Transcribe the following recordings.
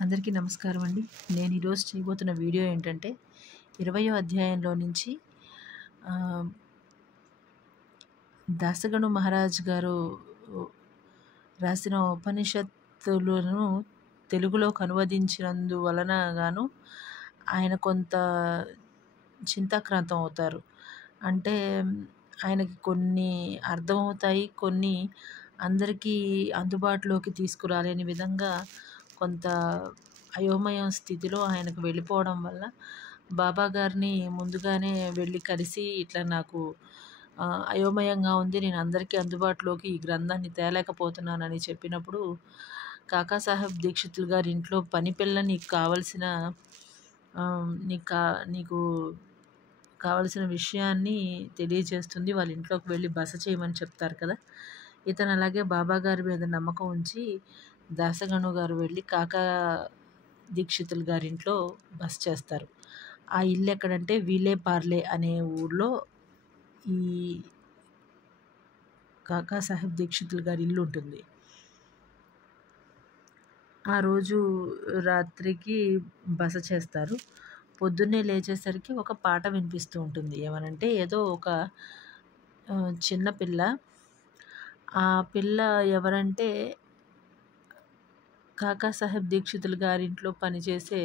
అందరికీ నమస్కారం అండి. నేను ఈరోజు చేయబోతున్న వీడియో ఏంటంటే 20వ అధ్యాయంలో నుంచి ఆహ్, దాసగను మహారాజ్ గారు రాసిన ఉపనిషత్తులను తెలుగులోకి అనువదించినందువలన గాను ఆయన కొంత చింతాక్రాంతం అవుతారు. అంటే ఆయనకి కొన్ని అర్థమవుతాయి. కొన్ని అందరికీ అందుబాటులోకి తీసుకురాలేని విధంగా కొంత అయోమయ స్థితిలో ఆయనకు వెళ్ళిపోవడం వల్ల బాబా గారిని ముందుగానే వెళ్ళి కలిసి ఇట్లా నాకు అయోమయంగా ఉంది, నేను అందరికీ అందుబాటులోకి ఈ గ్రంథాన్ని తేలేకపోతున్నానని చెప్పినప్పుడు కాకాసాహెబ్ దీక్షితులు గారి ఇంట్లో పని పిల్ల నీకు కావలసిన విషయాన్ని తెలియజేస్తుంది, వాళ్ళ ఇంట్లోకి వెళ్ళి బస చేయమని చెప్తారు కదా. ఇతను అలాగే బాబా గారి మీద నమ్మకం ఉంచి దాసగను గారు వెళ్ళి కాకా దీక్షితులు గారింట్లో బస చేస్తారు. ఆ ఇల్లు ఎక్కడంటే వీలే పార్లే అనే ఊర్లో ఈ కాకాసాహెబ్ దీక్షితులు గారి ఇల్లు ఉంటుంది. ఆ రోజు రాత్రికి బస చేస్తారు. పొద్దున్నే లేచేసరికి ఒక పాట వినిపిస్తూ ఉంటుంది. ఏమనంటే ఏదో ఒక చిన్న పిల్ల. ఆ పిల్ల ఎవరంటే కాకాసాహెబ్ దీక్షితులు గారింట్లో పనిచేసే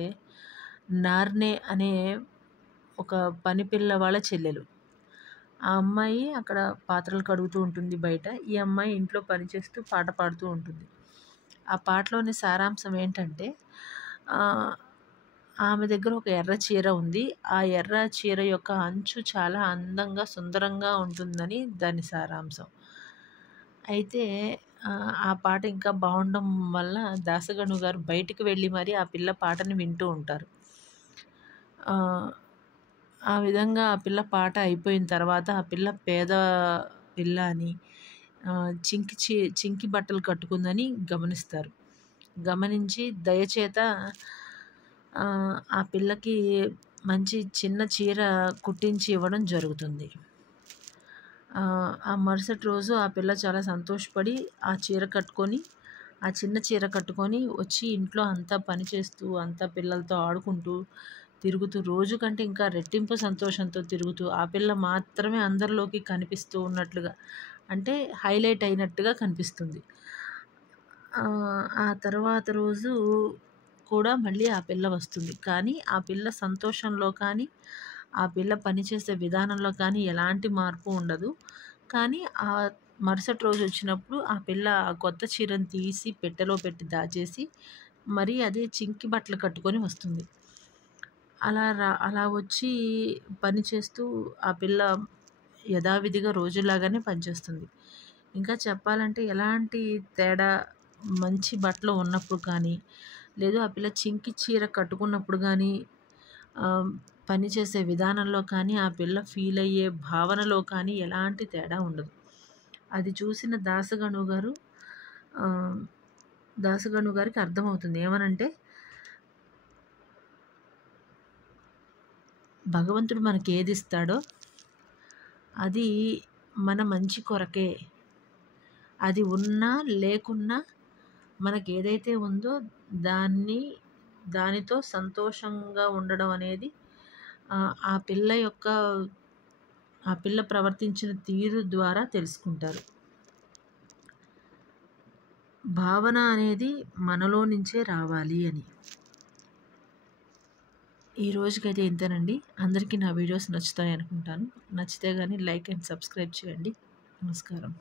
నార్నే అనే ఒక పని పిల్ల వాళ్ళ చెల్లెలు. ఆ అమ్మాయి అక్కడ పాత్రలు కడుగుతూ ఉంటుంది బయట. ఈ అమ్మాయి ఇంట్లో పనిచేస్తూ పాట పాడుతూ ఉంటుంది. ఆ పాటలోని సారాంశం ఏంటంటే ఆమె దగ్గర ఒక ఎర్ర చీర ఉంది. ఆ ఎర్ర చీర యొక్క అంచు చాలా అందంగా సుందరంగా ఉంటుందని దాని సారాంశం. అయితే ఆ పాట ఇంకా బాగుండడం వల్ల దాసగను గారు బయటికి వెళ్ళి మరి ఆ పిల్ల పాటని వింటూ ఉంటారు. ఆ విధంగా ఆ పిల్ల పాట అయిపోయిన తర్వాత ఆ పిల్ల పేద పిల్ల అని చింకి బట్టలు కట్టుకుందని గమనిస్తారు. గమనించి దయచేత ఆ పిల్లకి మంచి చిన్న చీర కుట్టించి ఇవ్వడం జరుగుతుంది. ఆ మరుసటి రోజు ఆ పిల్ల చాలా సంతోషపడి ఆ చిన్న చీర కట్టుకొని వచ్చి ఇంట్లో అంతా పని చేస్తూ అంతా పిల్లలతో ఆడుకుంటూ తిరుగుతూ రోజు కంటే ఇంకా రెట్టింపు సంతోషంతో తిరుగుతూ ఆ పిల్ల మాత్రమే అందరిలోకి కనిపిస్తూ ఉన్నట్లుగా, అంటే హైలైట్ అయినట్టుగా కనిపిస్తుంది. ఆ తర్వాత రోజు కూడా మళ్ళీ ఆ పిల్ల వస్తుంది. కానీ ఆ పిల్ల సంతోషంలో కానీ ఆ పిల్ల పనిచేసే విధానంలో కానీ ఎలాంటి మార్పు ఉండదు. కానీ ఆ మరుసటి రోజు వచ్చినప్పుడు ఆ పిల్ల ఆ కొత్త చీరను తీసి పెట్టెలో పెట్టి దాచేసి మరి అదే చింకి బట్టలు కట్టుకొని వస్తుంది. అలా వచ్చి పని చేస్తూ ఆ పిల్ల యథావిధిగా రోజులాగానే పనిచేస్తుంది. ఇంకా చెప్పాలంటే ఎలాంటి తేడా, మంచి బట్టలు ఉన్నప్పుడు కానీ లేదు ఆ పిల్ల చింకి చీర కట్టుకున్నప్పుడు కానీ పనిచేసే విధానంలో కానీ ఆ పిల్ల ఫీల్ అయ్యే భావనలో కానీ ఎలాంటి తేడా ఉండదు. అది చూసిన దాసగను గారికి అర్థమవుతుంది. ఏమనంటే భగవంతుడు మనకి ఏది ఇస్తాడో అది మన మంచి కొరకే. అది ఉన్నా లేకున్నా మనకి ఏదైతే ఉందో దానితో సంతోషంగా ఉండడం అనేది ఆ పిల్ల ప్రవర్తించిన తీరు ద్వారా తెలుసుకుంటారు. భావన అనేది మనలో నుంచే రావాలి అని. ఈ రోజుకైతే ఇంతేనండి. అందరికీ నా వీడియోస్ నచ్చుతాయి అనుకుంటాను. నచ్చితే కానీ లైక్ అండ్ సబ్స్క్రైబ్ చేయండి. నమస్కారం.